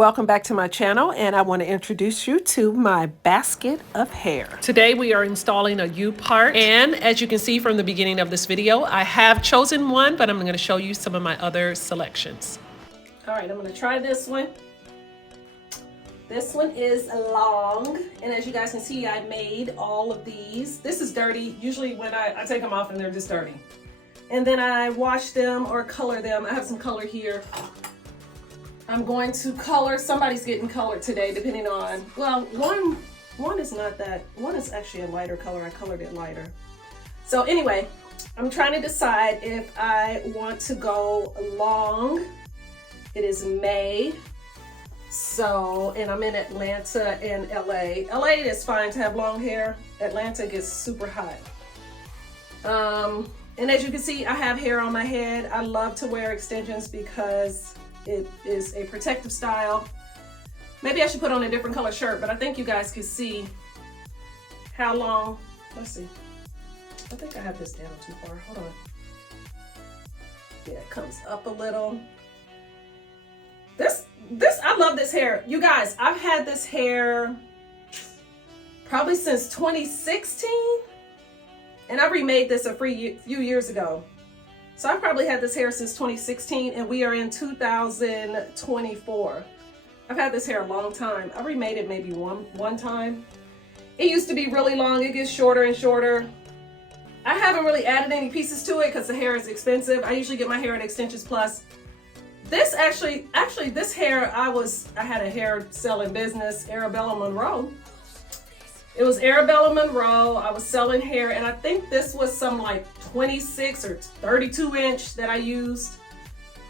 Welcome back to my channel, and I want to introduce you to my basket of hair. Today we are installing a U-part, and as you can see from the beginning of this video, I have chosen one, but I'm going to show you some of my other selections. All right, I'm going to try this one. This one is long, and as you guys can see, I made all of these. This is dirty. Usually when I take them off and they're just dirty. And then I wash them or color them. I have some color here. I'm going to color, somebody's getting colored today depending on, well, one is not that, one is actually a lighter color. I colored it lighter. So anyway, I'm trying to decide if I want to go long. It is May. So, and I'm in Atlanta and LA. LA is fine to have long hair. Atlanta gets super hot. And as you can see, I have hair on my head. I love to wear extensions because it is a protective style. Maybe I should put on a different color shirt, but I think you guys can see how long. Let's see. I think I have this down too far. Hold on. Yeah, it comes up a little. I love this hair. You guys, I've had this hair probably since 2016, and I remade this a few years ago. So I've probably had this hair since 2016, and we are in 2024. I've had this hair a long time. I remade it maybe one time. It used to be really long. It gets shorter and shorter. I haven't really added any pieces to it because the hair is expensive. I usually get my hair at Extensions Plus. This actually this hair, I had a hair selling business, Arabella Monroe. It was Arabella Monroe. I was selling hair, and I think this was some like 26 or 32 inch that I used.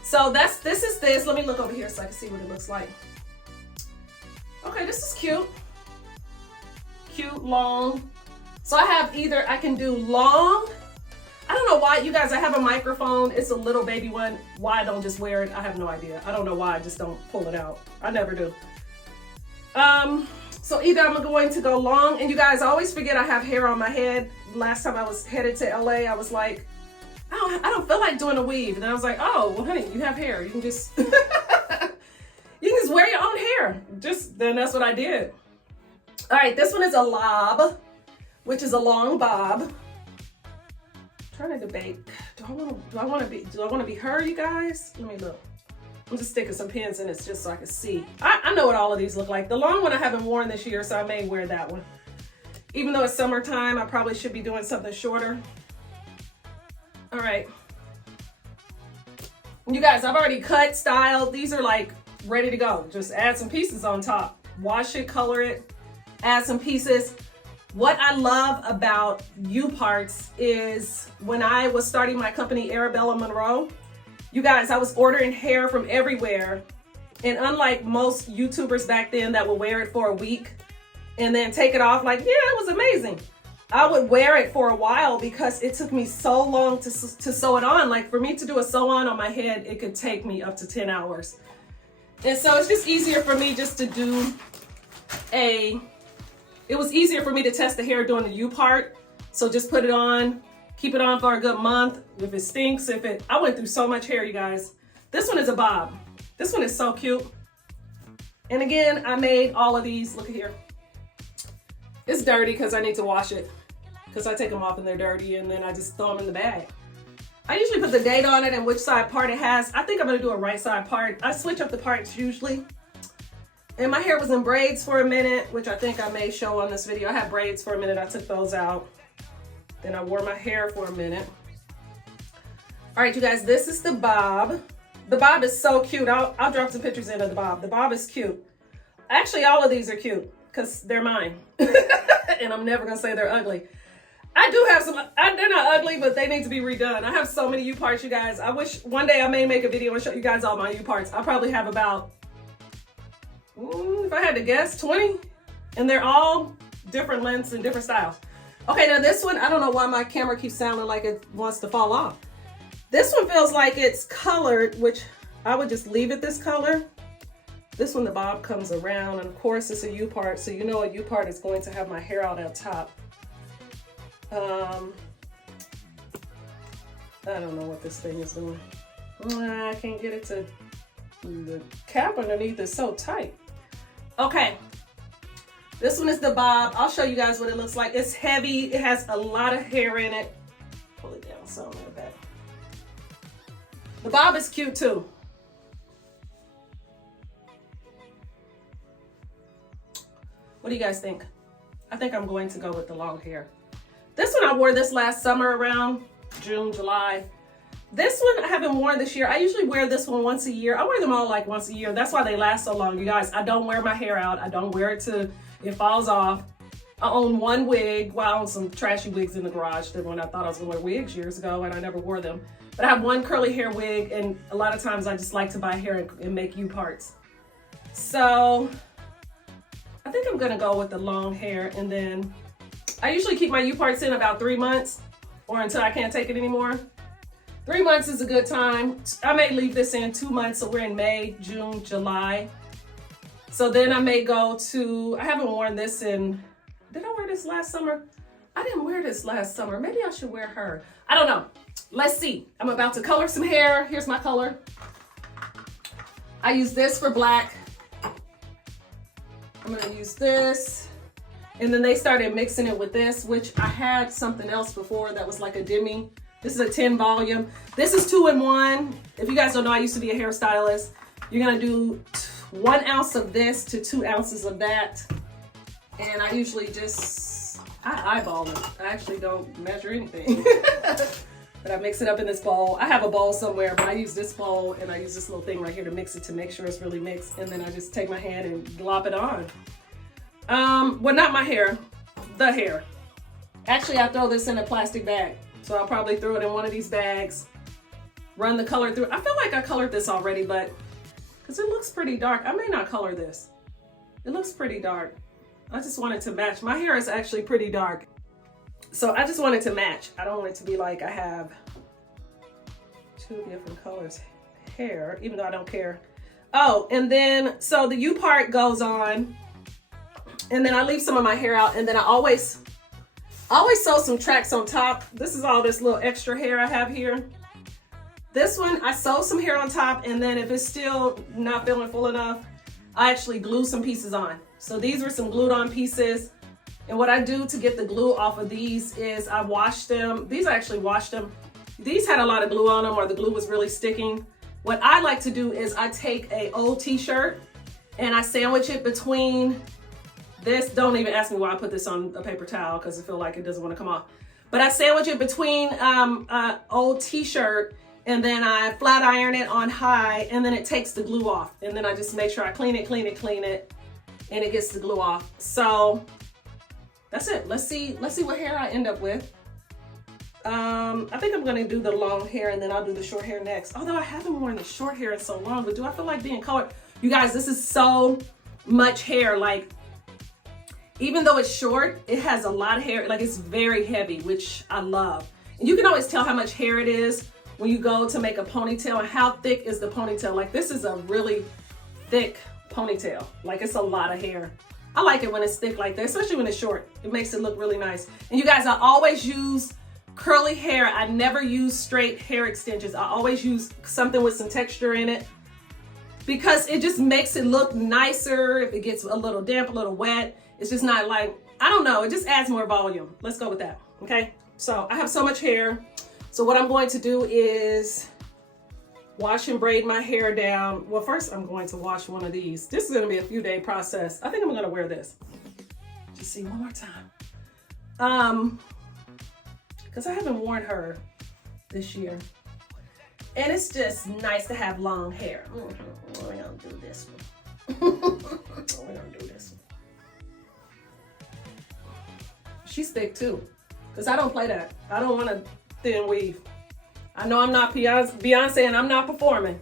So this is this. Let me look over here so I can see what it looks like. Okay, this is cute. Cute, long. So I have either, I can do long. I don't know why, you guys, I have a microphone. It's a little baby one. Why I don't just wear it, I have no idea. I don't know why I just don't pull it out. I never do. So either I'm going to go long, and you guys, I always forget I have hair on my head. Last time I was headed to LA, I was like, I don't feel like doing a weave. And I was like, oh, well, honey, you have hair. You can just, you can just wear your own hair. Then that's what I did. All right, this one is a lob, which is a long bob. I'm trying to debate. Do I want to be her, you guys? Let me look. I'm just sticking some pins in it just so I can see. I know what all of these look like. The long one I haven't worn this year, so I may wear that one. Even though it's summertime, I probably should be doing something shorter. All right. You guys, I've already cut, styled. These are like ready to go. Just add some pieces on top. Wash it, color it, add some pieces. What I love about U-parts is when I was starting my company, Arabella Monroe, you guys, I was ordering hair from everywhere. And unlike most YouTubers back then that would wear it for a week and then take it off, like, yeah, it was amazing. I would wear it for a while because it took me so long to sew it on. Like, for me to do a sew on my head, it could take me up to 10 hours. And so it's just easier for me just to do it was easier for me to test the hair doing the U-part. So just put it on. Keep it on for a good month. If it stinks, I went through so much hair, you guys. This one is a bob. This one is so cute. And again, I made all of these. Look at here. It's dirty because I need to wash it. Because I take them off and they're dirty, and then I just throw them in the bag. I usually put the date on it and which side part it has. I think I'm going to do a right side part. I switch up the parts usually. And my hair was in braids for a minute, which I think I may show on this video. I had braids for a minute. I took those out. Then I wore my hair for a minute. All right, you guys, this is the bob. The bob is so cute. I'll drop some pictures in of the bob. The bob is cute. Actually, all of these are cute because they're mine. And I'm never going to say they're ugly. I do have some, they're not ugly, but they need to be redone. I have so many U-parts, you guys. I wish one day I may make a video and show you guys all my U-parts. I probably have about, if I had to guess, 20. And they're all different lengths and different styles. Okay, now this one, I don't know why my camera keeps sounding like it wants to fall off. This one feels like it's colored, which I would just leave it this color. This one, the bob comes around, and of course it's a U-part, so you know a U-part is going to have my hair out at top. I don't know what this thing is doing. I can't get it to The cap underneath is so tight. Okay. This one is the bob. I'll show you guys what it looks like. It's heavy. It has a lot of hair in it. Pull it down so in the back. The bob is cute too. What do you guys think? I think I'm going to go with the long hair. This one I wore this last summer around June, July. This one I haven't worn this year. I usually wear this one once a year. I wear them all like once a year. That's why they last so long, you guys. I don't wear my hair out. I don't wear it till it falls off. I own one wig. Well, I own some trashy wigs in the garage that when I thought I was gonna wear wigs years ago and I never wore them. But I have one curly hair wig, and a lot of times I just like to buy hair and make U parts. So I think I'm gonna go with the long hair, and then I usually keep my U parts in about 3 months or until I can't take it anymore. 3 months is a good time. I may leave this in 2 months, so we're in May, June, July. So then I may go to, I haven't worn this in, did I wear this last summer? I didn't wear this last summer. Maybe I should wear her. I don't know. Let's see. I'm about to color some hair. Here's my color. I use this for black. I'm gonna use this. And then they started mixing it with this, which I had something else before that was like a demi. This is a 10 volume. This is 2-in-1. If you guys don't know, I used to be a hairstylist. You're gonna do 1 ounce of this to 2 ounces of that. And I usually just, I eyeball it. I actually don't measure anything. But I mix it up in this bowl. I have a bowl somewhere, but I use this bowl and I use this little thing right here to mix it to make sure it's really mixed. And then I just take my hand and glop it on. Well, not my hair, the hair. Actually, I throw this in a plastic bag. So I'll probably throw it in one of these bags, run the color through. I feel like I colored this already, but because it looks pretty dark, I may not color this. It looks pretty dark. I just want it to match. My hair is actually pretty dark. So I just want it to match. I don't want it to be like I have 2 different colors hair, even though I don't care. Oh, and then, so the U part goes on, and then I leave some of my hair out, and then I always sew some tracks on top. This is all this little extra hair I have here. This one, I sew some hair on top, and then if it's still not feeling full enough, I actually glue some pieces on. So these were some glued on pieces. And what I do to get the glue off of these is I wash them. These I actually washed them. These had a lot of glue on them, or the glue was really sticking. What I like to do is I take a old t-shirt and I sandwich it between this. Don't even ask me why I put this on a paper towel, because I feel like it doesn't want to come off. But I sandwich it between old t-shirt, and then I flat iron it on high, and then it takes the glue off. And then I just make sure I clean it, and it gets the glue off. So that's it. Let's see what hair I end up with. I think I'm gonna do the long hair, and then I'll do the short hair next. Although I haven't worn the short hair in so long, but do I feel like being colored? You guys, this is so much hair. Like, even though it's short, it has a lot of hair. Like, it's very heavy, which I love. And you can always tell how much hair it is when you go to make a ponytail, and how thick is the ponytail. Like, this is a really thick ponytail. Like, it's a lot of hair. I like it when it's thick like that, especially when it's short. It makes it look really nice. And you guys, I always use curly hair. I never use straight hair extensions. I always use something with some texture in it, because it just makes it look nicer. If it gets a little damp, a little wet, it's just not like, I don't know, it just adds more volume. Let's go with that, okay? So I have so much hair. So what I'm going to do is wash and braid my hair down. Well, first I'm going to wash one of these. This is gonna be a few day process. I think I'm gonna wear this. Just see one more time. Because I haven't worn her this year. And it's just nice to have long hair. We're gonna do this one. We're gonna do this one. She's thick too, because I don't play that. I don't want a thin weave. I know I'm not Beyonce and I'm not performing,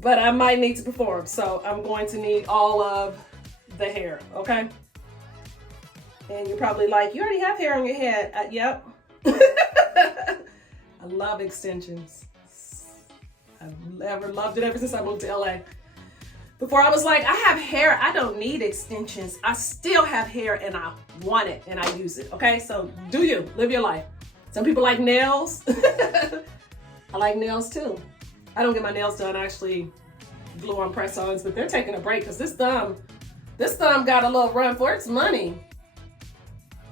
but I might need to perform. So I'm going to need all of the hair, okay? And you're probably like, you already have hair on your head. Yep. I love extensions. I've loved it ever since I moved to LA. Before I was like, I have hair, I don't need extensions. I still have hair and I want it and I use it, okay? So do you, live your life. Some people like nails. I like nails too. I don't get my nails done actually glue-on press-ons, but they're taking a break because this thumb got a little run for its money.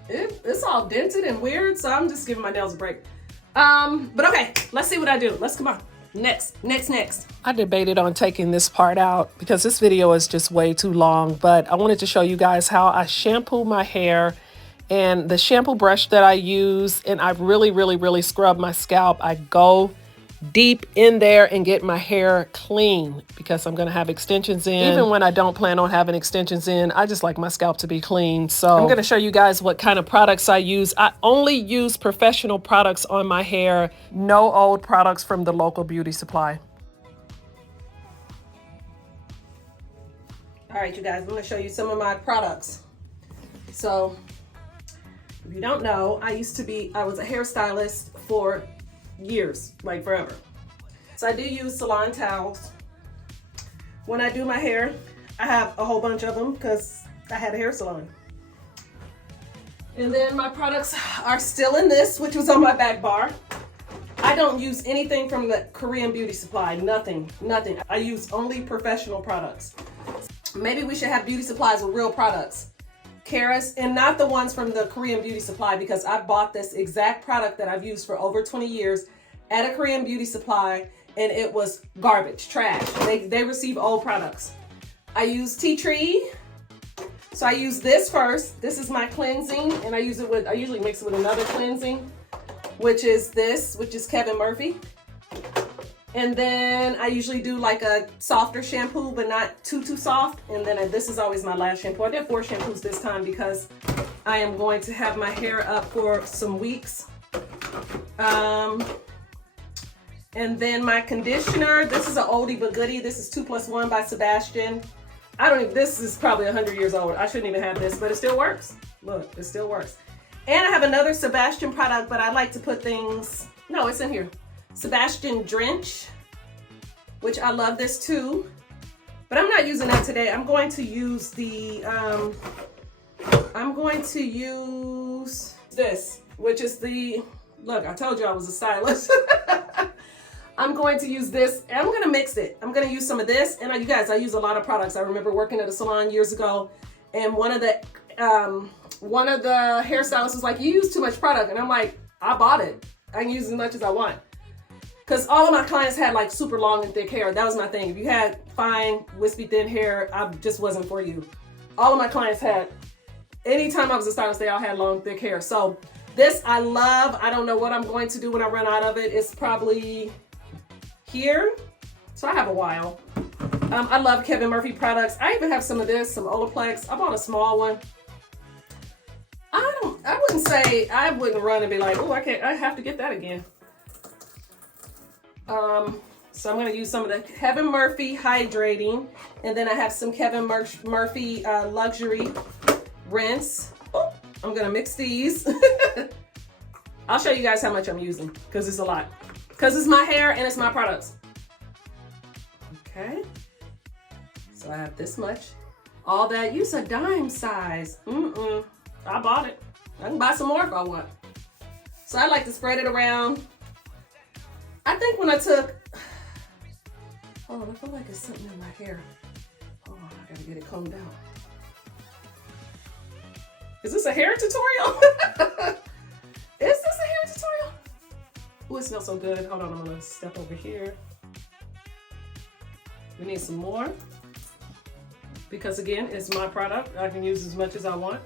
It's all dented and weird, so I'm just giving my nails a break. But okay, let's see what I do. Let's come on. Next. I debated on taking this part out because this video is just way too long, but I wanted to show you guys how I shampoo my hair and the shampoo brush that I use, and I really scrub my scalp. I go deep in there and get my hair clean because I'm going to have extensions in. Even when I don't plan on having extensions in, I just like my scalp to be clean. So I'm going to show you guys what kind of products I use. I only use professional products on my hair, no old products from the local beauty supply. All right, you guys, I'm going to show you some of my products. So if you don't know, I was a hairstylist for years, like forever. So I do use salon towels. When I do my hair, I have a whole bunch of them because I had a hair salon. And then my products are still in this, which was on my back bar. I don't use anything from the Korean beauty supply, nothing. I use only professional products. Maybe we should have beauty supplies with real products. Karis, and not the ones from the Korean beauty supply, because I've bought this exact product that I've used for over 20 years at a Korean beauty supply, and it was garbage, trash. They receive old products. I use tea tree. So I use this first. This is my cleansing, and I usually mix it with another cleansing, which is Kevin Murphy. And then I usually do like a softer shampoo, but not too soft. And then this is always my last shampoo. I did 4 shampoos this time because I am going to have my hair up for some weeks. And then my conditioner, this is an oldie but goodie. This is 2+1 by Sebastian. This is probably 100 years old. I shouldn't even have this, but it still works. Look, it still works. And I have another Sebastian product, but I like to put things, no, it's in here. Sebastian Drench, which I love this too, but I'm not using that today. I'm going to use this, which is look, I told you I was a stylist. I'm going to use this, and I'm gonna mix it. I'm gonna use some of this, and you guys, I use a lot of products. I remember working at a salon years ago, and one of the hairstylists was like, "You use too much product," and I'm like, "I bought it. I can use as much as I want." Because all of my clients had like super long and thick hair. That was my thing. If you had fine, wispy, thin hair, I just wasn't for you. All of my clients had, anytime I was a stylist, they all had long, thick hair. So this I love. I don't know what I'm going to do when I run out of it. It's probably here. So I have a while. I love Kevin Murphy products. I even have some of this, some Olaplex. I bought a small one. I wouldn't run and be like, oh, I have to get that again. So I'm going to use some of the Kevin Murphy hydrating, and then I have some Kevin Murphy luxury rinse. Oh, I'm going to mix these. I'll show you guys how much I'm using because it's a lot. Because it's my hair and it's my products. Okay. So I have this much. All that, use a dime size. I bought it. I can buy some more if I want. So I like to spread it around. I think when I took, hold on, I feel like there's something in my hair. Hold on, I gotta get it combed out. Is this a hair tutorial? Is this a hair tutorial? Oh, it smells so good. Hold on, I'm gonna step over here. We need some more. Because again, it's my product. I can use as much as I want.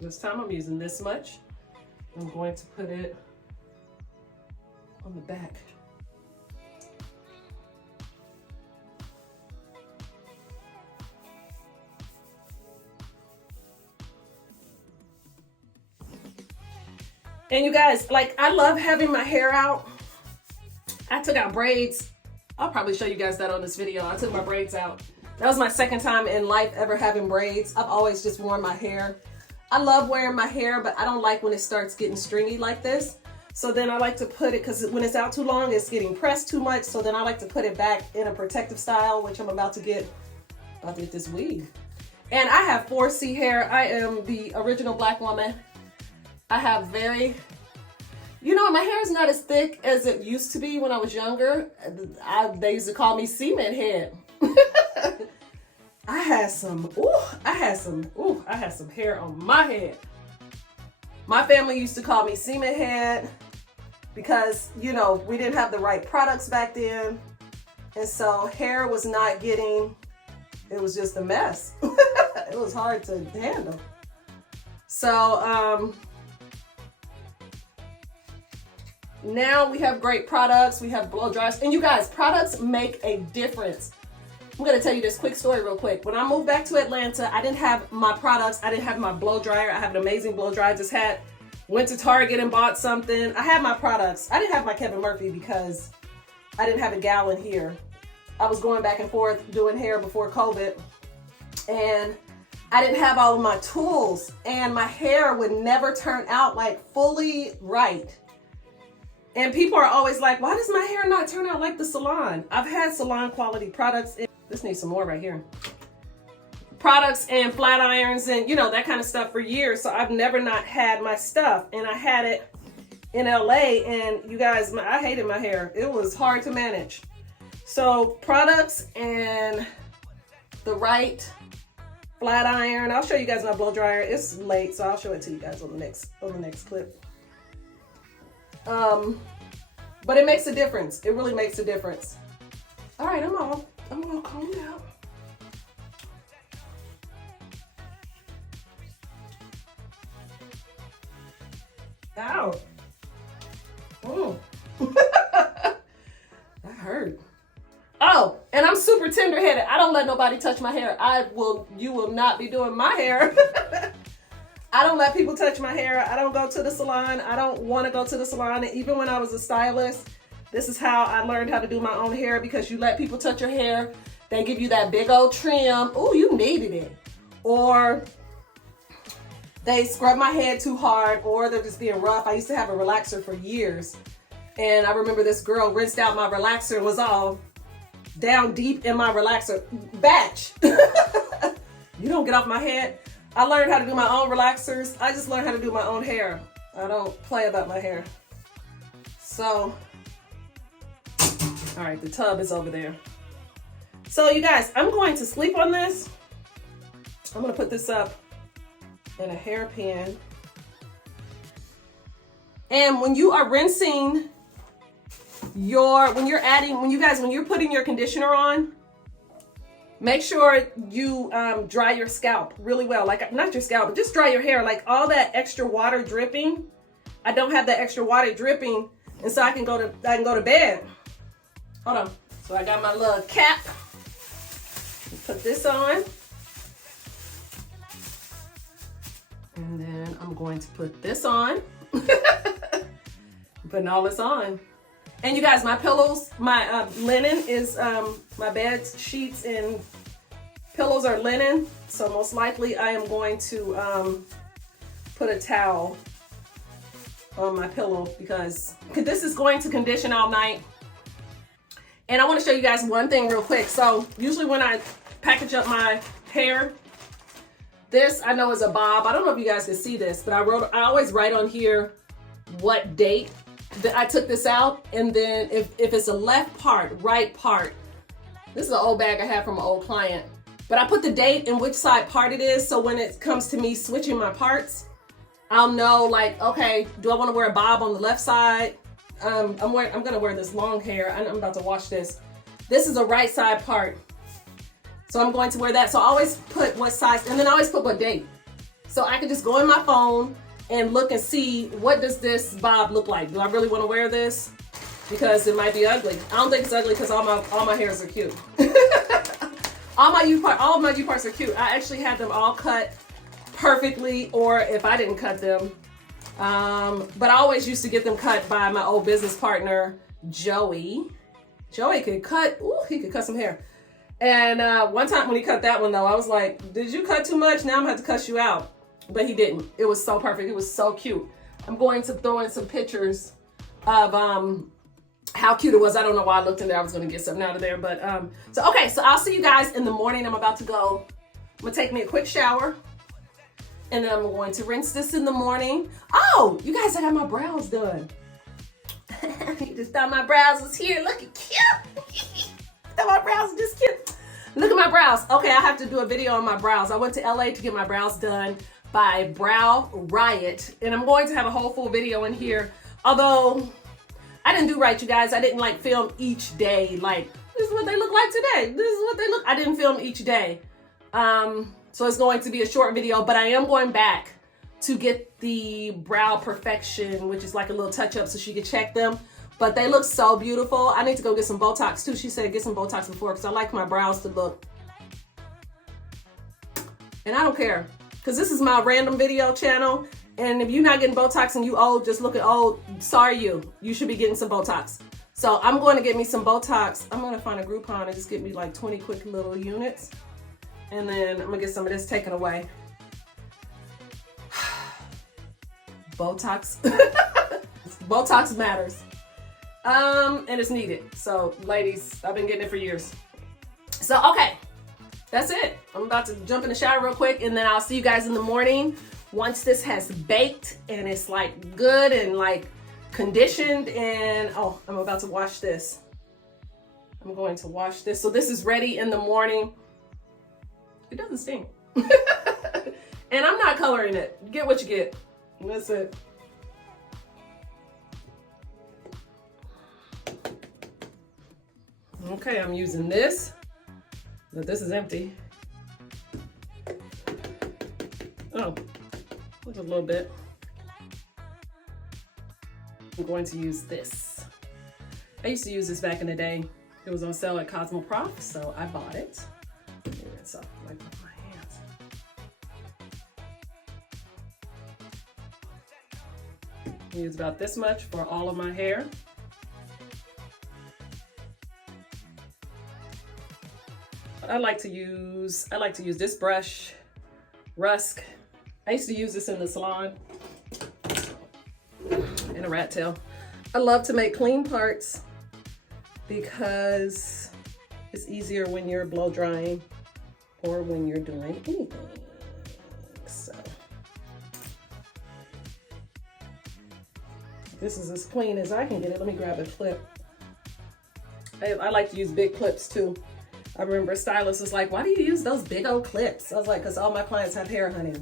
This time I'm using this much. I'm going to put it on the back. And you guys, like, I love having my hair out. I took out braids. I'll probably show you guys that on this video. I took my braids out. That was my second time in life ever having braids. I've always just worn my hair. I love wearing my hair, but I don't like when it starts getting stringy like this. So then I like to put it, because when it's out too long, it's getting pressed too much. So then I like to put it back in a protective style, which I'm about to get this weave. And I have 4C hair. I am the original black woman. I have You know, my hair is not as thick as it used to be when I was younger. They used to call me cement head. I had some hair on my head. My family used to call me cement head because, you know, we didn't have the right products back then. And so hair was not getting, it was just a mess. It was hard to handle. So, now we have great products. We have blow dryers. And you guys, products make a difference. I'm going to tell you this quick story real quick. When I moved back to Atlanta, I didn't have my products. I didn't have my blow dryer. I have an amazing blow dryer. I just went to Target and bought something. I had my products. I didn't have my Kevin Murphy because I didn't have a gallon here. I was going back and forth doing hair before COVID. And I didn't have all of my tools. And my hair would never turn out like fully right. And people are always like, why does my hair not turn out like the salon? I've had salon quality products. This needs some more right here. Products and flat irons and, you know, that kind of stuff for years. So I've never not had my stuff. And I had it in LA. And you guys, I hated my hair. It was hard to manage. So products and the right flat iron. I'll show you guys my blow dryer. It's late, so I'll show it to you guys on the next clip. But it makes a difference. It really makes a difference. All right, I'm all combed out. Ow. Oh. That hurt. Oh, and I'm super tender-headed. I don't let nobody touch my hair. You will not be doing my hair. I don't let people touch my hair. I don't go to the salon. I don't want to go to the salon. And even when I was a stylist, this is how I learned how to do my own hair, because you let people touch your hair. They give you that big old trim. Oh, you needed it. Or they scrub my head too hard, or they're just being rough. I used to have a relaxer for years. And I remember this girl rinsed out my relaxer and was all down deep in my relaxer. Batch. You don't get off my head. I learned how to do my own relaxers. I just learned how to do my own hair. I don't play about my hair. So, all right, the tub is over there. So you guys, I'm going to sleep on this. I'm going to put this up in a hairpin. And when you are rinsing when you're putting your conditioner on, make sure you dry your scalp really well. Like, not your scalp, but just dry your hair. Like, all that extra water dripping, I don't have that extra water dripping, and so I can go to bed. Hold on. So I got my little cap. Put this on. And then I'm going to put this on. Putting all this on. And you guys, my pillows, my linen is, my bed sheets and pillows are linen. So most likely I am going to put a towel on my pillow, because this is going to condition all night. And I want to show you guys one thing real quick. So usually when I package up my hair, this I know is a bob. I don't know if you guys can see this, but I always write on here what date that I took this out. And then if it's a left part, right part, this is an old bag I have from an old client, but I put the date and which side part it is. So when it comes to me switching my parts, I'll know, like, okay, do I want to wear a bob on the left side? I'm gonna wear this long hair. I'm about to wash this. This is a right side part, so I'm going to wear that. So I always put what size, and then I always put what date, so I can just go in my phone and look and see, what does this bob look like? Do I really want to wear this? Because it might be ugly. I don't think it's ugly, because all my hairs are cute. all of my U parts are cute. I actually had them all cut perfectly, or if I didn't cut them, but I always used to get them cut by my old business partner, Joey. Joey could cut, he could cut some hair. And one time when he cut that one though, I was like, did you cut too much? Now I'm gonna have to cut you out. But he didn't. It was so perfect. It was so cute. I'm going to throw in some pictures of how cute it was. I don't know why I looked in there. I was gonna get something out of there. But so I'll see you guys in the morning. I'm about to go. I'm gonna take me a quick shower. And then I'm going to rinse this in the morning. Oh, you guys, I got my brows done. You just thought my brows was here. Look at cute. Thought my brows were just cute. Look at my brows. Okay, I have to do a video on my brows. I went to LA to get my brows done by Brow Riot, and I'm going to have a whole full video in here. Although I didn't do right, you guys. I didn't like film each day. Like, this is what they look like today. This is what they look. I didn't film each day. So it's going to be a short video, but I am going back to get the brow perfection, which is like a little touch up so she can check them. But they look so beautiful. I need to go get some Botox too. She said get some Botox before because I like my brows to look. And I don't care because this is my random video channel. And if you're not getting Botox and you old, just looking old, sorry you should be getting some Botox. So I'm going to get me some Botox. I'm going to find a Groupon and just get me like 20 quick little units. And then I'm going to get some of this taken away. Botox. Botox matters. And it's needed. So ladies, I've been getting it for years. So, okay, that's it. I'm about to jump in the shower real quick and then I'll see you guys in the morning once this has baked and it's like good and like conditioned. And oh, I'm about to wash this. I'm going to wash this. So this is ready in the morning. It doesn't stink. And I'm not coloring it. You get what you get. That's it. Okay, I'm using this, but this is empty. Oh, just a little bit. I'm going to use this. I used to use this back in the day. It was on sale at Cosmoprof, so I bought it. So, like my hands. I use about this much for all of my hair. I like to use this brush, Rusk. I used to use this in the salon and a rat tail. I love to make clean parts because it's easier when you're blow drying or when you're doing anything. So this is as clean as I can get it. Let me grab a clip. I like to use big clips too. I remember Stylist was like, why do you use those big old clips? I was like, because all my clients have hair, honey.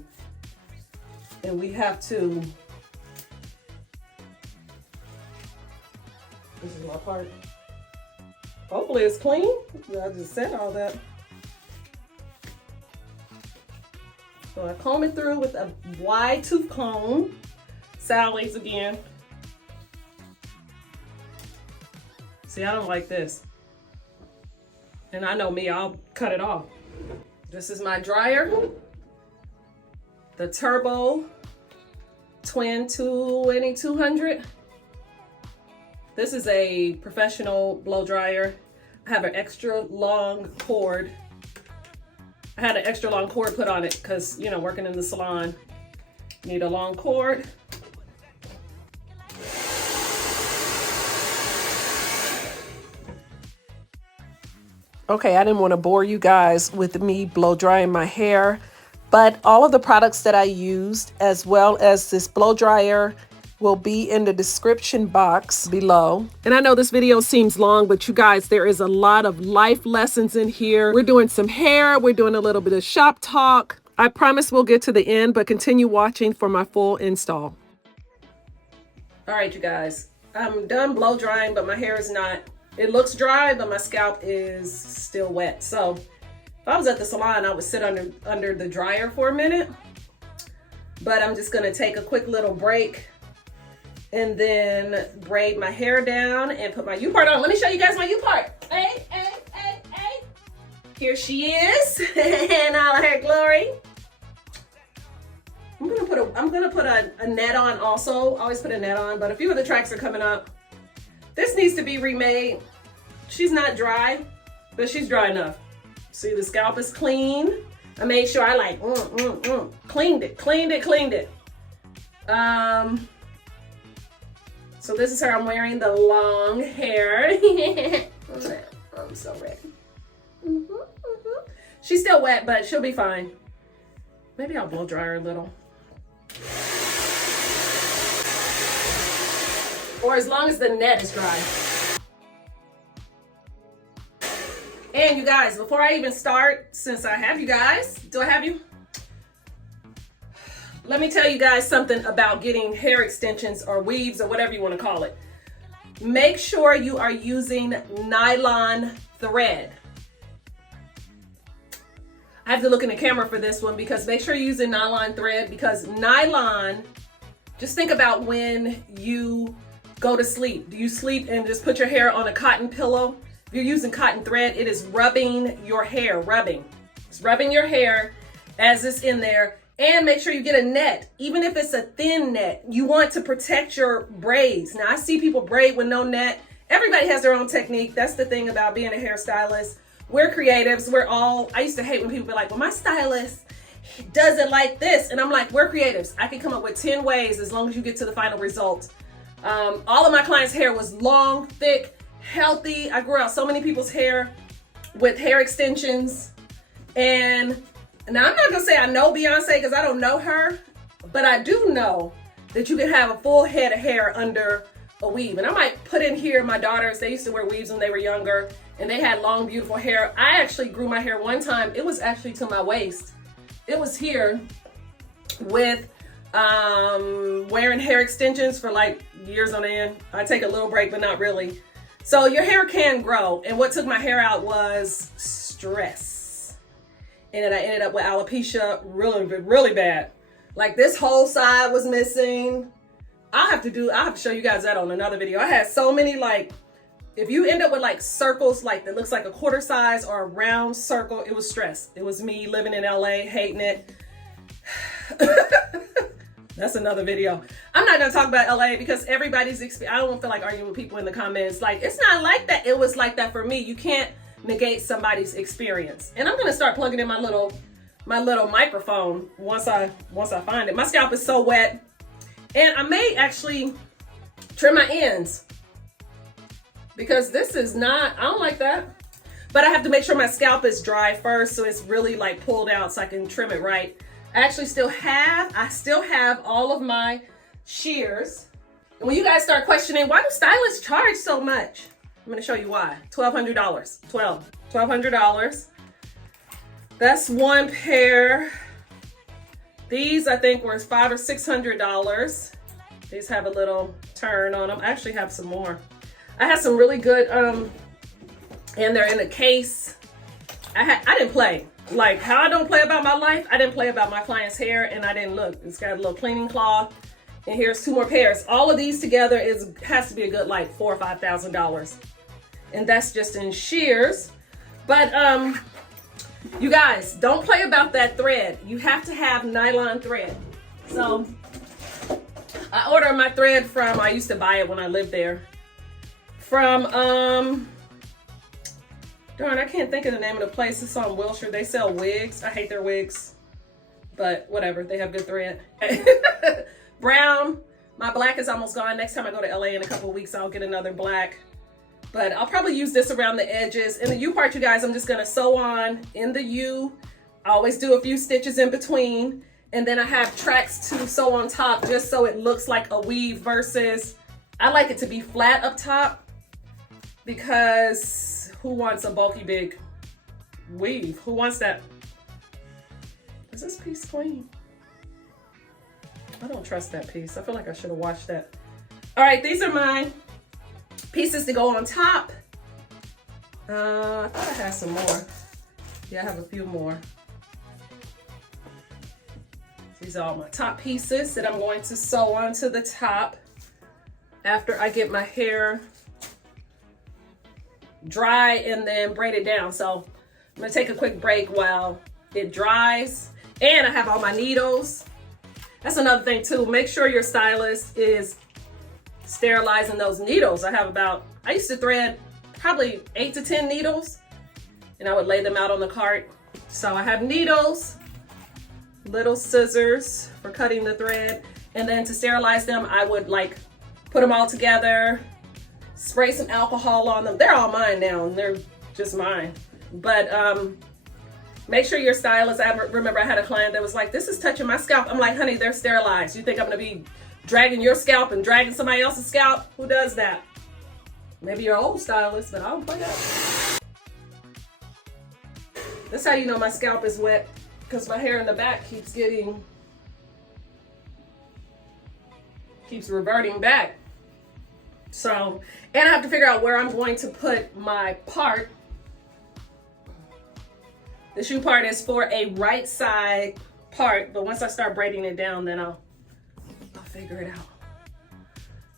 And we have to. This is my part. Hopefully it's clean. I just said all that. So I comb it through with a wide tooth comb. Sally's again. See, I don't like this. And I know me, I'll cut it off. This is my dryer. The Turbo Twin 2200. This is a professional blow dryer. I have an extra long cord. I had an extra long cord put on it because, you know, working in the salon, you need a long cord. Okay, I didn't want to bore you guys with me blow drying my hair, but all of the products that I used, as well as this blow dryer, will be in the description box below. And I know this video seems long, but you guys, there is a lot of life lessons in here. We're doing some hair, we're doing a little bit of shop talk. I promise we'll get to the end, but continue watching for my full install. All right, you guys, I'm done blow drying, but my hair is not. It looks dry, but my scalp is still wet. So if I was at the salon, I would sit under the dryer for a minute. But I'm just gonna take a quick little break and then braid my hair down and put my U-part on. Let me show you guys my U-part. Hey, hey, hey, hey. Here she is in all her glory. I'm gonna put a net on also. I always put a net on, but a few of the tracks are coming up. This needs to be remade. She's not dry, but she's dry enough. See, the scalp is clean. I made sure I like cleaned it. So this is her. I'm wearing the long hair. I'm so ready. She's still wet, but she'll be fine. Maybe I'll blow dry her a little. or as long as the net is dry. And you guys, before I even start, since I have you guys, do I have you? Let me tell you guys something about getting hair extensions or weaves or whatever you want to call it. Make sure you are using nylon thread. I have to look in the camera for this one because make sure you're using nylon thread, because nylon, just think about when you go to sleep. Do you sleep and just put your hair on a cotton pillow? If you're using cotton thread, it is rubbing your hair, It's rubbing your hair as it's in there. And make sure you get a net, even if it's a thin net. You want to protect your braids. Now, I see people braid with no net. Everybody has their own technique. That's the thing about being a hairstylist. We're creatives. I used to hate when people be like, well, my stylist does it like this. And I'm like, we're creatives. I can come up with 10 ways as long as you get to the final result. All of my clients' hair was long, thick, healthy. I grew out so many people's hair with hair extensions. And now, I'm not going to say I know Beyonce because I don't know her, but I do know that you can have a full head of hair under a weave. And I might put in here my daughters. They used to wear weaves when they were younger, and they had long, beautiful hair. I actually grew my hair one time. It was actually to my waist. It was here with wearing hair extensions for like years on end. I take a little break, but not really. So your hair can grow. And what took my hair out was stress. And then I ended up with alopecia really bad. Like this whole side was missing. I'll have to show you guys that on another video. I had so many, like, if you end up with like circles, like that looks like a quarter size or a round circle, it was stress. It was me living in LA, hating it. That's another video. I'm not gonna talk about LA because everybody's I don't feel like arguing with people in the comments. Like, it's not like that. It was like that for me. You can't negate somebody's experience. And I'm gonna start plugging in my little microphone once I find it. My scalp is so wet, and I may actually trim my ends because this is not, I don't like that. But I have to make sure my scalp is dry first, so it's really like pulled out so I can trim it right. I still have all of my shears. And when you guys start questioning, why do stylists charge so much? I'm gonna show you why. $1,200. That's one pair. These I think were $500 or $600. These have a little turn on them. I actually have some more. I had some really good, and they're in a case. I didn't play. Like how I don't play about my life, I didn't play about my client's hair, and I didn't look. It's got a little cleaning cloth. And here's 2 more pairs. All of these together has to be a good like $4,000 or $5,000. And that's just in shears. But you guys, don't play about that thread. You have to have nylon thread. So I order my thread from, I used to buy it when I lived there, from darn, I can't think of the name of the place. It's on Wilshire. They sell wigs. I hate their wigs, but whatever, they have good thread. Brown. My black is almost gone. Next time I go to LA in a couple of weeks, I'll get another black. But I'll probably use this around the edges. In the U part, you guys, I'm just gonna sew on in the U. I always do a few stitches in between. And then I have tracks to sew on top just so it looks like a weave versus, I like it to be flat up top because who wants a bulky big weave? Who wants that? Is this piece clean? I don't trust that piece. I feel like I should have washed that. All right, these are my pieces to go on top. I thought I had some more. Yeah, I have a few more. These are all my top pieces that I'm going to sew onto the top after I get my hair dry and then braid it down. So I'm gonna take a quick break while it dries. And I have all my needles. That's another thing too. Make sure your stylist is sterilizing those needles. I used to thread probably 8 to 10 needles and I would lay them out on the cart. So I have needles, little scissors for cutting the thread, and then to sterilize them, I would like put them all together, spray some alcohol on them. They're all mine now and they're just mine. But make sure your stylist, I remember I had a client that was like, this is touching my scalp. I'm like, honey, they're sterilized. You think I'm gonna be dragging your scalp and dragging somebody else's scalp. Who does that? Maybe you're old stylist, but I don't play that. That's how you know my scalp is wet, because my hair in the back keeps reverting back. So, and I have to figure out where I'm going to put my part. The shoe part is for a right side part, but once I start braiding it down, then I'll figure it out.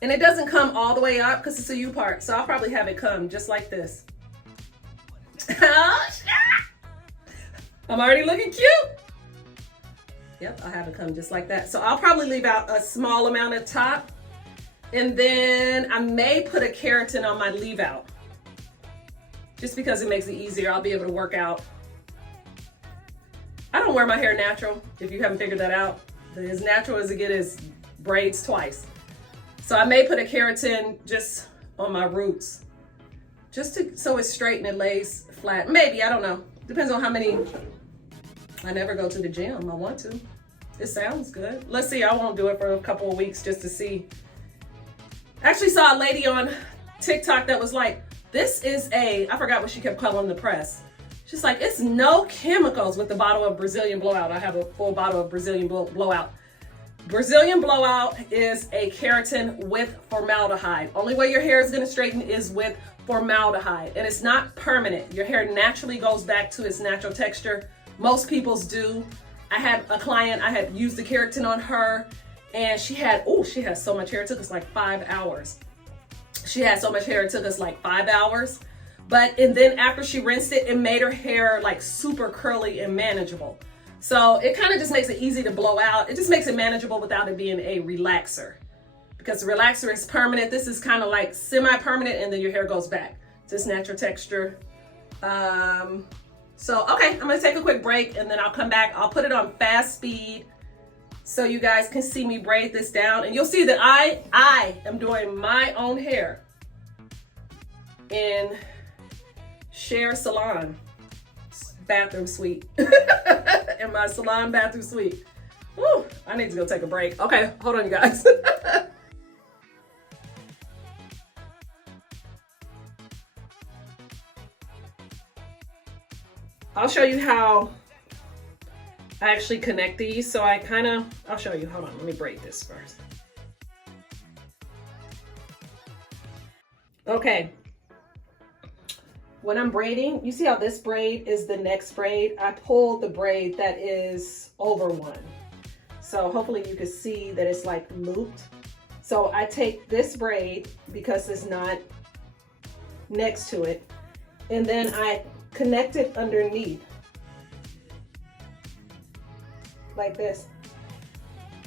And it doesn't come all the way up because it's a U part, so I'll probably have it come just like this. Oh, shit! I'm already looking cute. Yep, I'll have it come just like that. So I'll probably leave out a small amount of top, and then I may put a keratin on my leave out, just because it makes it easier. I'll be able to work out. I don't wear my hair natural, if you haven't figured that out. As natural as it gets is braids twice. So I may put a keratin just on my roots, so it's straight and it lays flat. Maybe, I don't know. Depends on how many. I never go to the gym. I want to. It sounds good. Let's see. I won't do it for a couple of weeks just to see. I actually saw a lady on TikTok that was like, this is I forgot what she kept calling the press. She's like, it's no chemicals with the bottle of Brazilian Blowout. I have a full bottle of Brazilian Blowout. Brazilian Blowout is a keratin with formaldehyde. Only way your hair is going to straighten is with formaldehyde. And it's not permanent. Your hair naturally goes back to its natural texture. Most people's do. I had a client, I had used the keratin on her, and she had so much hair. It took us like 5 hours. She had so much hair, it took us like 5 hours. And then after she rinsed it, it made her hair like super curly and manageable. So it kind of just makes it easy to blow out. It just makes it manageable without it being a relaxer. Because the relaxer is permanent. This is kind of like semi-permanent, and then your hair goes back to its natural texture. So, okay, I'm gonna take a quick break and then I'll come back. I'll put it on fast speed so you guys can see me braid this down. And you'll see that I am doing my own hair in Cher Salon bathroom suite. In my salon bathroom suite. Woo, I need to go take a break. Okay, hold on you guys. I'll show you how I actually connect these. So I'll show you, hold on, let me braid this first. Okay. When I'm braiding, you see how this braid is the next braid? I pulled the braid that is over one. So hopefully you can see that it's like looped. So I take this braid because it's not next to it, and then I connect it underneath like this.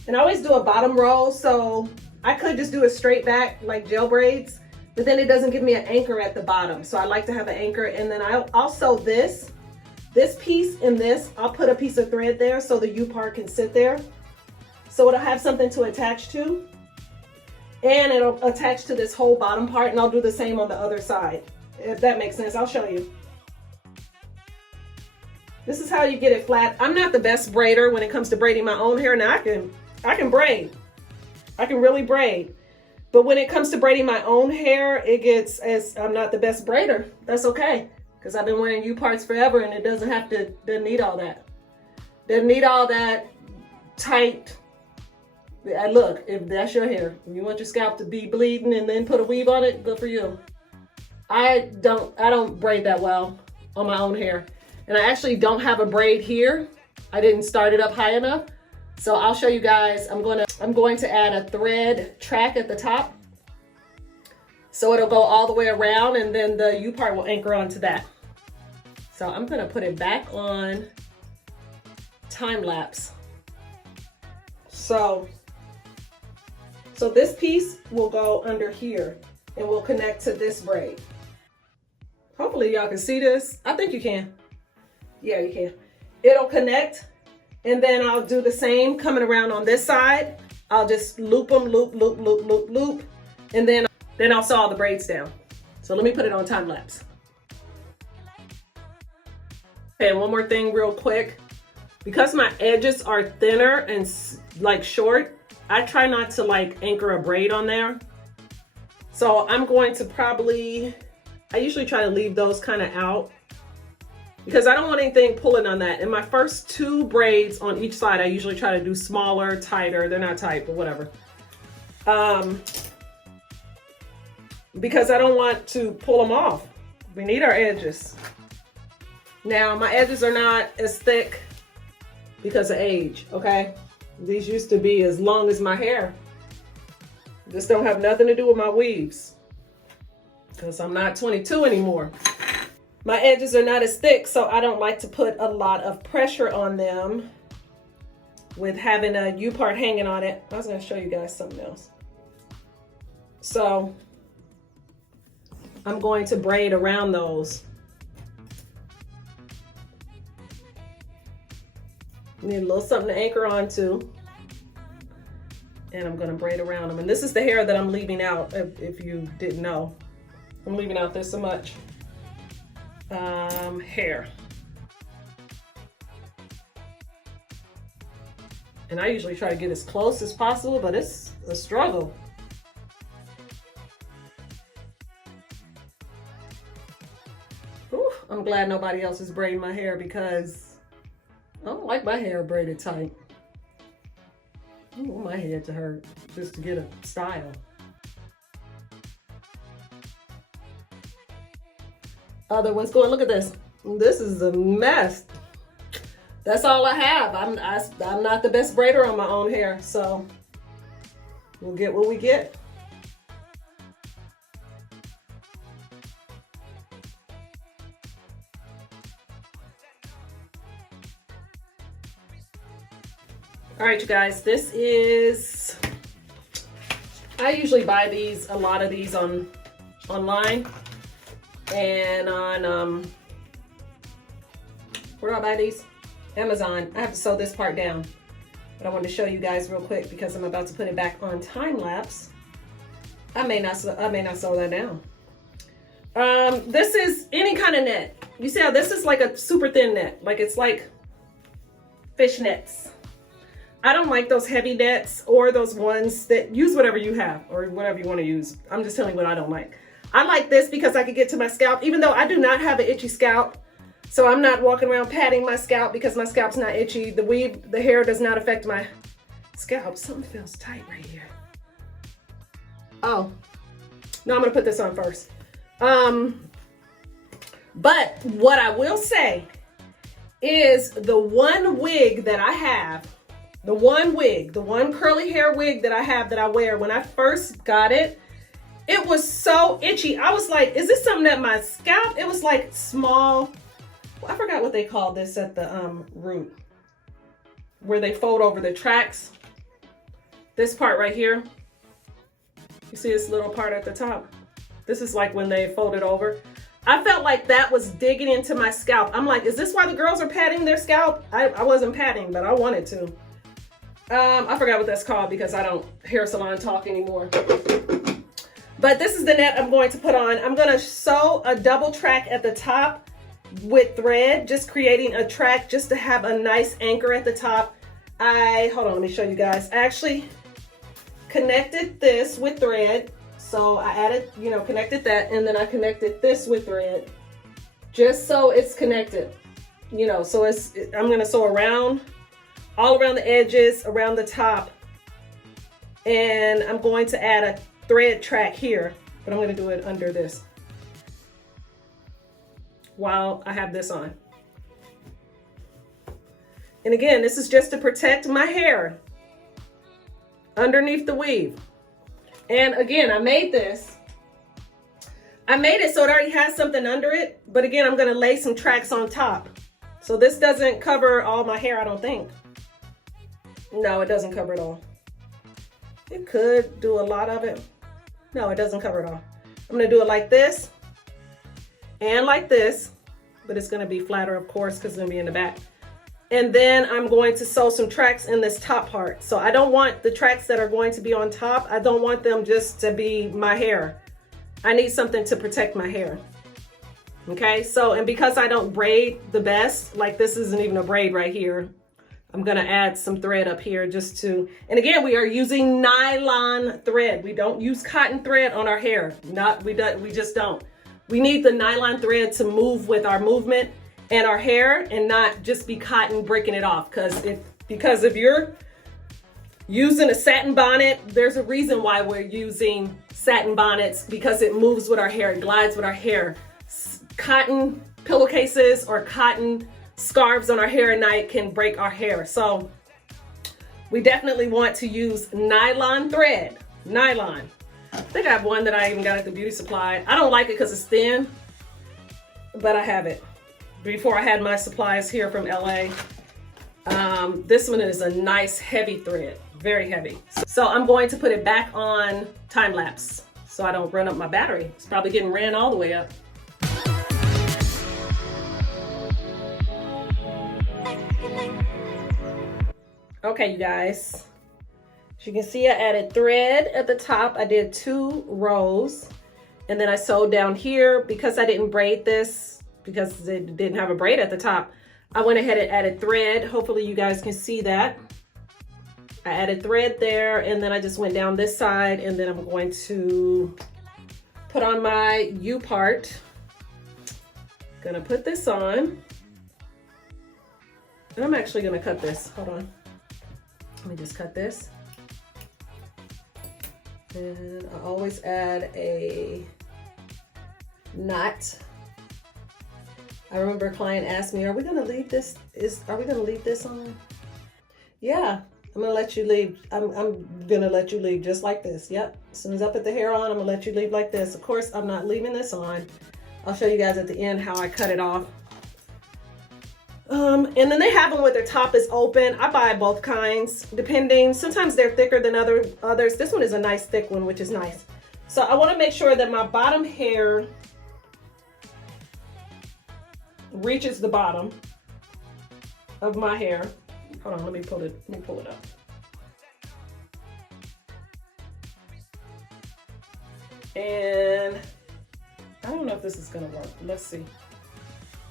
And I always do a bottom roll, so I could just do a straight back like gel braids, but then it doesn't give me an anchor at the bottom. So I like to have an anchor. And then I'll also this piece and this, I'll put a piece of thread there so the U part can sit there. So it'll have something to attach to, and it'll attach to this whole bottom part, and I'll do the same on the other side. If that makes sense, I'll show you. This is how you get it flat. I'm not the best braider when it comes to braiding my own hair. Now I can braid. I can really braid. But when it comes to braiding my own hair, I'm not the best braider. That's okay. Because I've been wearing U parts forever, and it doesn't need all that. Doesn't need all that tight. Look, if that's your hair, if you want your scalp to be bleeding and then put a weave on it, good for you. I don't braid that well on my own hair. And I actually don't have a braid here. I didn't start it up high enough. So I'll show you guys. I'm going to add a thread track at the top. So it'll go all the way around, and then the U part will anchor onto that. So I'm gonna put it back on time lapse. So this piece will go under here and will connect to this braid. Hopefully y'all can see this. I think you can. Yeah, you can. It'll connect, and then I'll do the same coming around on this side. I'll just loop them, loop, loop, loop, loop, loop, and then I'll sew all the braids down. So let me put it on time lapse. Okay, and one more thing real quick. Because my edges are thinner and like short, I try not to like anchor a braid on there. So I'm going to probably, I usually try to leave those kind of out because I don't want anything pulling on that. In my first 2 braids on each side, I usually try to do smaller, tighter. They're not tight, but whatever. Because I don't want to pull them off. We need our edges. Now, my edges are not as thick because of age, okay? These used to be as long as my hair. This don't have nothing to do with my weaves because I'm not 22 anymore. My edges are not as thick, so I don't like to put a lot of pressure on them with having a U-part hanging on it. I was gonna show you guys something else. So I'm going to braid around those. Need a little something to anchor onto. And I'm gonna braid around them. And this is the hair that I'm leaving out, if you didn't know. I'm leaving out this much hair. And I usually try to get as close as possible, but it's a struggle. Whew, I'm glad nobody else is braiding my hair because I don't like my hair braided tight. I don't want my head to hurt just to get a style. Other one's going, look at this. This is a mess. That's all I have. I'm not the best braider on my own hair, so we'll get what we get. All right, you guys, this is, I usually buy these, a lot of these online and on, where do I buy these? Amazon. I have to sew this part down, but I wanted to show you guys real quick because I'm about to put it back on time lapse. I may not sew that down. This is any kind of net. You see how this is like a super thin net, like it's like fish nets. I don't like those heavy nets or those ones that use whatever you have or whatever you want to use. I'm just telling you what I don't like. I like this because I can get to my scalp, even though I do not have an itchy scalp. So I'm not walking around patting my scalp because my scalp's not itchy. The weave, the hair does not affect my scalp. Something feels tight right here. Oh, no, I'm gonna put this on first. But what I will say is the one wig that I have, the one curly hair wig that I have that I wear, when I first got it, it was so itchy. I was like, is this something that my scalp? It was like small, I forgot what they call this at the root, where they fold over the tracks. This part right here. You see this little part at the top? This is like when they fold it over. I felt like that was digging into my scalp. I'm like, is this why the girls are patting their scalp? I wasn't patting, but I wanted to. I forgot what that's called because I don't hair salon talk anymore. But this is the net I'm going to put on. I'm going to sew a double track at the top with thread, just creating a track just to have a nice anchor at the top. Hold on, let me show you guys. I actually connected this with thread. So I added, connected that, and then I connected this with thread just so it's connected, so I'm going to sew all around the edges, around the top, and I'm going to add a thread track here, but I'm going to do it under this while I have this on. And again, this is just to protect my hair underneath the weave. And again, I made it so it already has something under it, but again, I'm going to lay some tracks on top. So this doesn't cover all my hair, I don't think. No, it doesn't cover it all. It could do a lot of it. No, it doesn't cover it all. I'm going to do it like this and like this, but it's going to be flatter, of course, because it's going to be in the back. And then I'm going to sew some tracks in this top part. So I don't want the tracks that are going to be on top, I don't want them just to be my hair. I need something to protect my hair. Okay, so, and because I don't braid the best, like this isn't even a braid right here. I'm gonna add some thread up here just to, and again, we are using nylon thread. We don't use cotton thread on our hair. We just don't. We need the nylon thread to move with our movement and our hair and not just be cotton breaking it off. Because if you're using a satin bonnet, there's a reason why we're using satin bonnets, because it moves with our hair, it glides with our hair. Cotton pillowcases or cotton scarves on our hair at night can break our hair. So we definitely want to use nylon thread. Nylon. I think I have one that I even got at the beauty supply. I don't like it because it's thin, but I have it. Before I had my supplies here from LA. This one is a nice heavy thread, very heavy. So I'm going to put it back on time lapse so I don't run up my battery. It's probably getting ran all the way up. Okay, you guys, as you can see, I added thread at the top. I did 2 rows, and then I sewed down here. Because I didn't braid this, because it didn't have a braid at the top, I went ahead and added thread. Hopefully you guys can see that. I added thread there, and then I just went down this side, and then I'm going to put on my U part. Gonna put this on, and I'm actually gonna cut this. Hold on. Let me just cut this. And I always add a knot. I remember a client asked me, are we gonna leave this? Are we gonna leave this on? Yeah, I'm gonna let you leave. I'm gonna let you leave just like this. Yep, as soon as I put the hair on, I'm gonna let you leave like this. Of course, I'm not leaving this on. I'll show you guys at the end how I cut it off. And then they have them with their top is open. I buy both kinds, depending. Sometimes they're thicker than others. This one is a nice thick one, which is nice. So I want to make sure that my bottom hair reaches the bottom of my hair. Hold on, let me pull it up. And I don't know if this is gonna work. Let's see.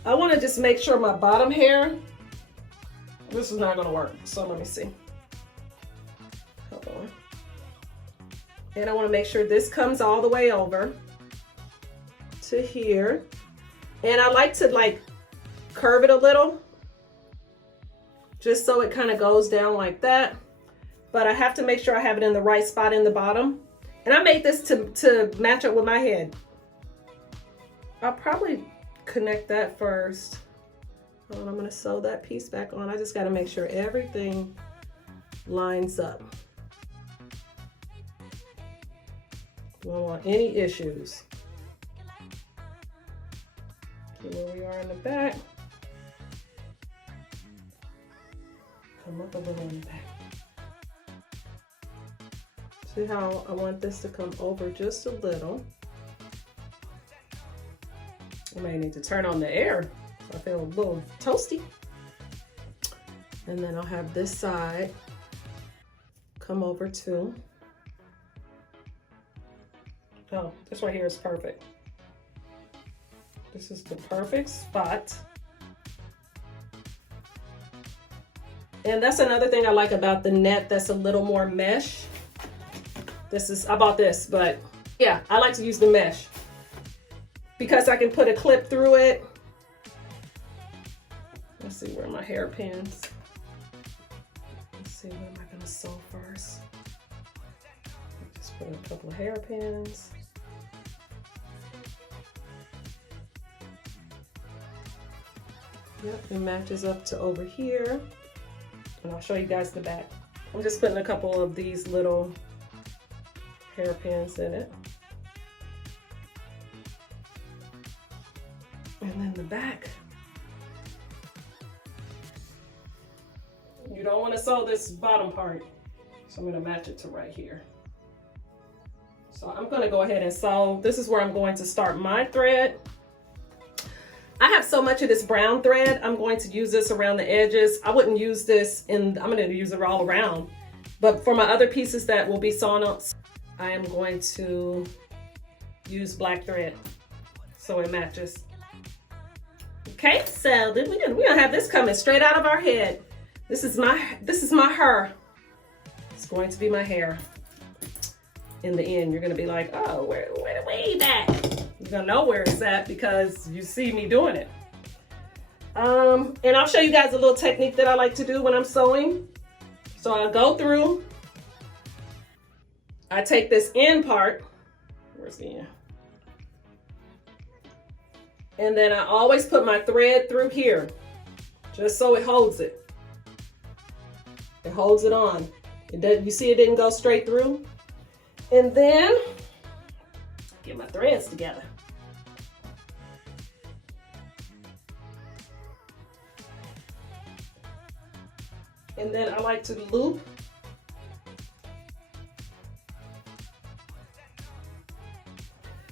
I want to just make sure my bottom hair, this is not going to work. So let me see. Hold on. And I want to make sure this comes all the way over to here. And I like to curve it a little, just so it kind of goes down like that. But I have to make sure I have it in the right spot in the bottom. And I made this to match up with my head. I'll probably connect that first. I'm going to sew that piece back on. I just got to make sure everything lines up. Don't want any issues. See where we are in the back. Come up a little in the back. See how I want this to come over just a little. I may need to turn on the air so I feel a little toasty. And then I'll have this side come over too. Oh, this right here is perfect. This is the perfect spot. And that's another thing I like about the net that's a little more mesh. I bought this, but yeah, I like to use the mesh, because I can put a clip through it. Let's see where my hairpins. Let's see, what am I gonna sew first? Just put a couple of hairpins. Yep, it matches up to over here. And I'll show you guys the back. I'm just putting a couple of these little hairpins in it. And then the back. You don't want to sew this bottom part, so I'm going to match it to right here. So I'm going to go ahead and sew. This is where I'm going to start my thread. I have so much of this brown thread. I'm going to use this around the edges. I wouldn't use this I'm going to use it all around. But for my other pieces that will be sewn up, I am going to use black thread so it matches. Okay, so then we're gonna have this coming straight out of our head. This is my hair. It's going to be my hair. In the end, you're gonna be like, oh, where the wave at? You're gonna know where it's at because you see me doing it. And I'll show you guys a little technique that I like to do when I'm sewing. So I'll go through, I take this end part, where's the end? And then I always put my thread through here, just so it holds it. It holds it on. You see it didn't go straight through? And then, get my threads together. And then I like to loop.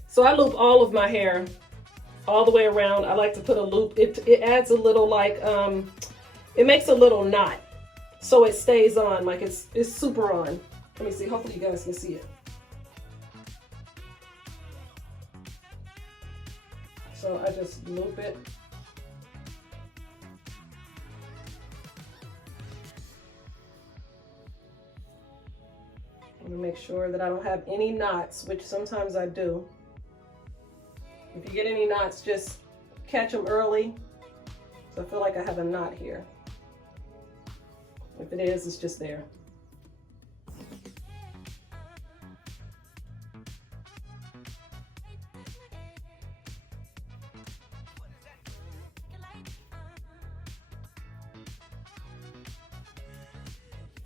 So I loop all of my hair all the way around. I like to put a loop. It adds a little like, it makes a little knot. So it stays on, like it's super on. Let me see, hopefully you guys can see it. So I just loop it. I'm gonna make sure that I don't have any knots, which sometimes I do. If you get any knots, just catch them early. So I feel like I have a knot here. If it is, it's just there.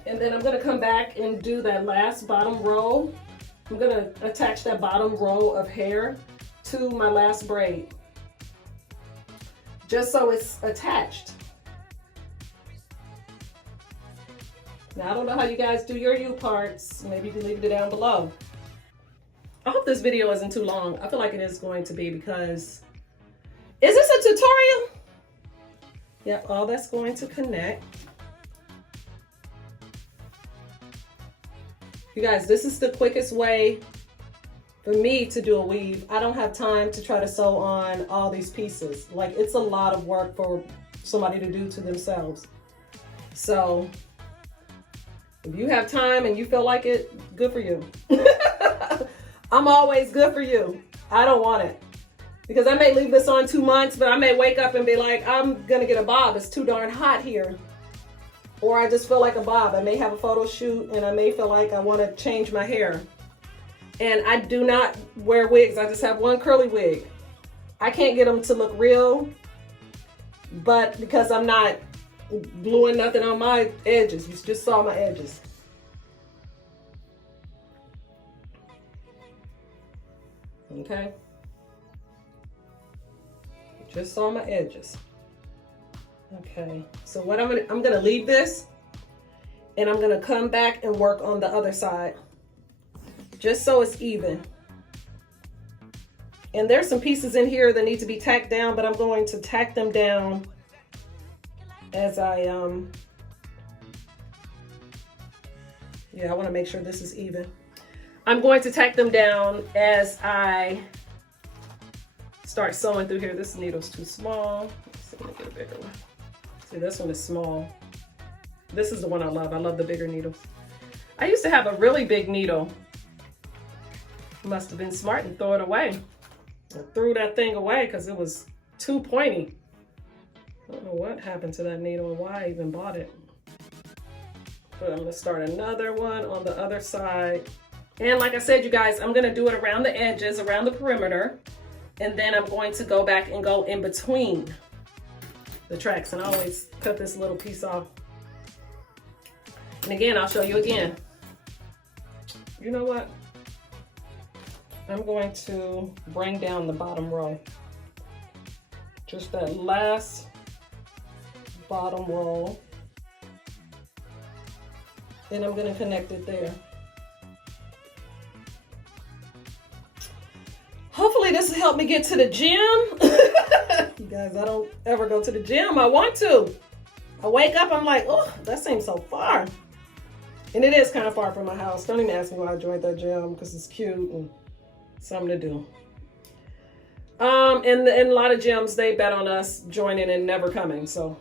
And then I'm gonna come back and do that last bottom row. I'm gonna attach that bottom row of hair to my last braid, just so it's attached. Now, I don't know how you guys do your U parts. Maybe you can leave it down below. I hope this video isn't too long. I feel like it is going to be because, is this a tutorial? Yep, all that's going to connect. You guys, this is the quickest way for me to do a weave. I don't have time to try to sew on all these pieces. Like, it's a lot of work for somebody to do to themselves. So if you have time and you feel like it, good for you. I'm always good for you. I don't want it. Because I may leave this on 2 months, but I may wake up and be like, I'm gonna get a bob. It's too darn hot here. Or I just feel like a bob. I may have a photo shoot and I may feel like I want to change my hair. And I do not wear wigs. I just have one curly wig. I can't get them to look real, but because I'm not gluing nothing on my edges. You just saw my edges. Okay. Just saw my edges. Okay, so what I'm gonna leave this and I'm gonna come back and work on the other side just so it's even. And there's some pieces in here that need to be tacked down, but I'm going to tack them down as I yeah, I want to make sure this is even. I'm going to tack them down as I start sewing through here. This needle's too small. Let's see, let me get a bigger one. See, this one is small. This is the one I love. I love the bigger needles. I used to have a really big needle. Must have been smart and throw it away. I threw that thing away because it was too pointy. I don't know what happened to that needle and why I even bought it. But I'm gonna start another one on the other side. And like I said, you guys, I'm gonna do it around the edges, around the perimeter. And then I'm going to go back and go in between the tracks, and I always cut this little piece off. And again, I'll show you again. You know what? I'm going to bring down the bottom row. Just that last bottom row. And I'm going to connect it there. Hopefully this will help me get to the gym. You guys, I don't ever go to the gym. I want to. I wake up, I'm like, oh, that seems so far. And it is kind of far from my house. Don't even ask me why I joined that gym, because it's cute and something to do. And a lot of gyms, they bet on us joining and never coming. So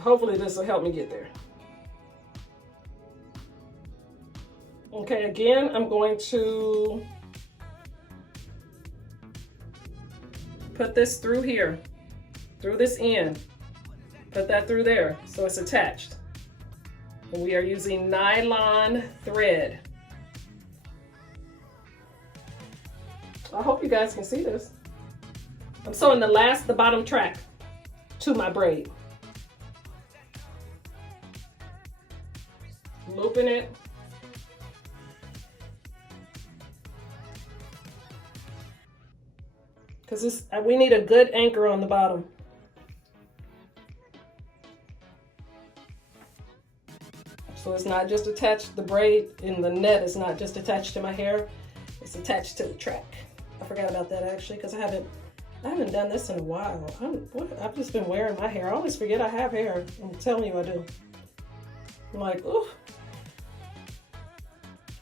hopefully this will help me get there. Okay, again, I'm going to put this through here, through this end. Put that through there so it's attached. And we are using nylon thread. I hope you guys can see this. I'm sewing the bottom track to my braid. Looping it. Because we need a good anchor on the bottom. So it's not just attached, the braid in the net is not just attached to my hair, it's attached to the track. I forgot about that actually, because I haven't done this in a while. I've just been wearing my hair. I always forget I have hair. I'm telling you I do. I'm like, ooh.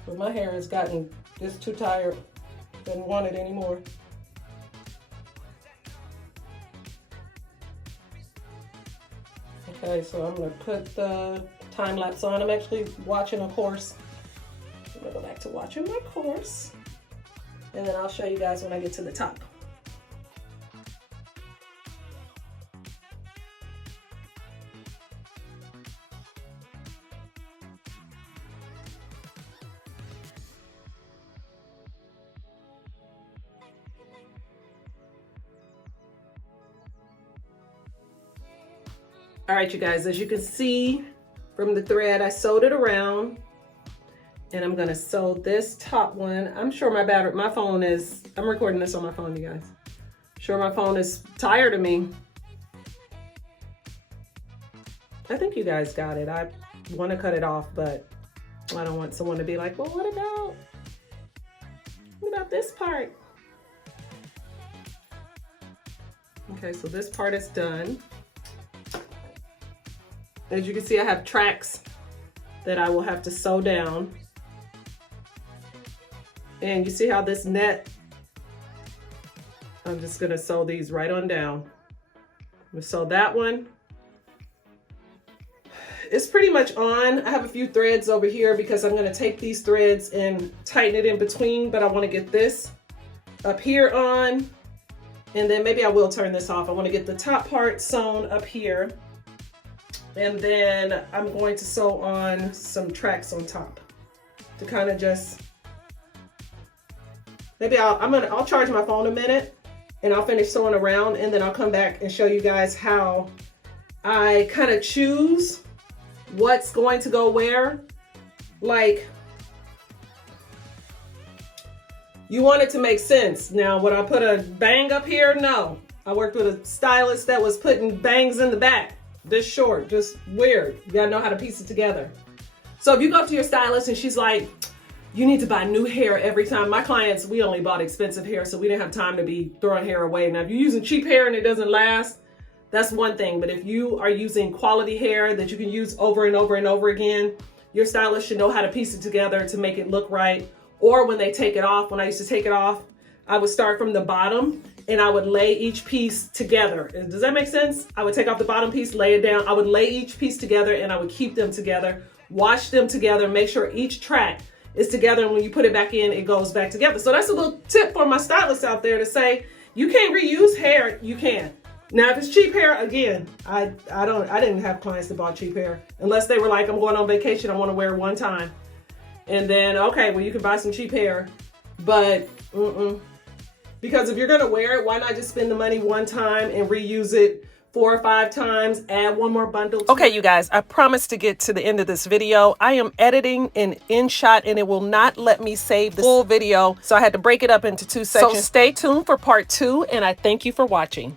But my hair has gotten just too tired, doesn't want it anymore. Okay, so I'm gonna put the time lapse on. I'm actually watching a course. I'm gonna go back to watching my course, and then I'll show you guys when I get to the top. All right, you guys, as you can see from the thread, I sewed it around, and I'm gonna sew this top one. I'm sure my phone is, I'm recording this on my phone, you guys. I'm sure my phone is tired of me. I think you guys got it. I wanna cut it off, but I don't want someone to be like, well, what about this part? Okay, so this part is done. As you can see, I have tracks that I will have to sew down. And you see how this net, I'm just gonna sew these right on down. I'm gonna sew that one. It's pretty much on. I have a few threads over here because I'm gonna take these threads and tighten it in between, but I wanna get this up here on, and then maybe I will turn this off. I wanna get the top part sewn up here. And then I'm going to sew on some tracks on top to kind of just, maybe I'll charge my phone a minute and I'll finish sewing around, and then I'll come back and show you guys how I kind of choose what's going to go where. Like, you want it to make sense. Now, would I put a bang up here? No. I worked with a stylist that was putting bangs in the back. This short, just weird. You gotta know how to piece it together. So if you go up to your stylist and she's like, you need to buy new hair every time. My clients, we only bought expensive hair, so we didn't have time to be throwing hair away. Now, if you're using cheap hair and it doesn't last, that's one thing. But if you are using quality hair that you can use over and over and over again, your stylist should know how to piece it together to make it look right. Or when they take it off, when I used to take it off, I would start from the bottom and I would lay each piece together. Does that make sense? I would take off the bottom piece, lay it down. I would lay each piece together and I would keep them together, wash them together, make sure each track is together. And when you put it back in, it goes back together. So that's a little tip for my stylists out there to say, you can't reuse hair, you can. Now, if it's cheap hair, again, I didn't have clients that bought cheap hair unless they were like, I'm going on vacation, I want to wear it one time. And then, okay, well, you can buy some cheap hair, but because if you're gonna wear it, why not just spend the money one time and reuse it 4 or 5 times, add one more bundle. Okay, you guys, I promised to get to the end of this video. I am editing an InShot and it will not let me save the full video, so I had to break it up into 2 sections. So stay tuned for part 2, and I thank you for watching.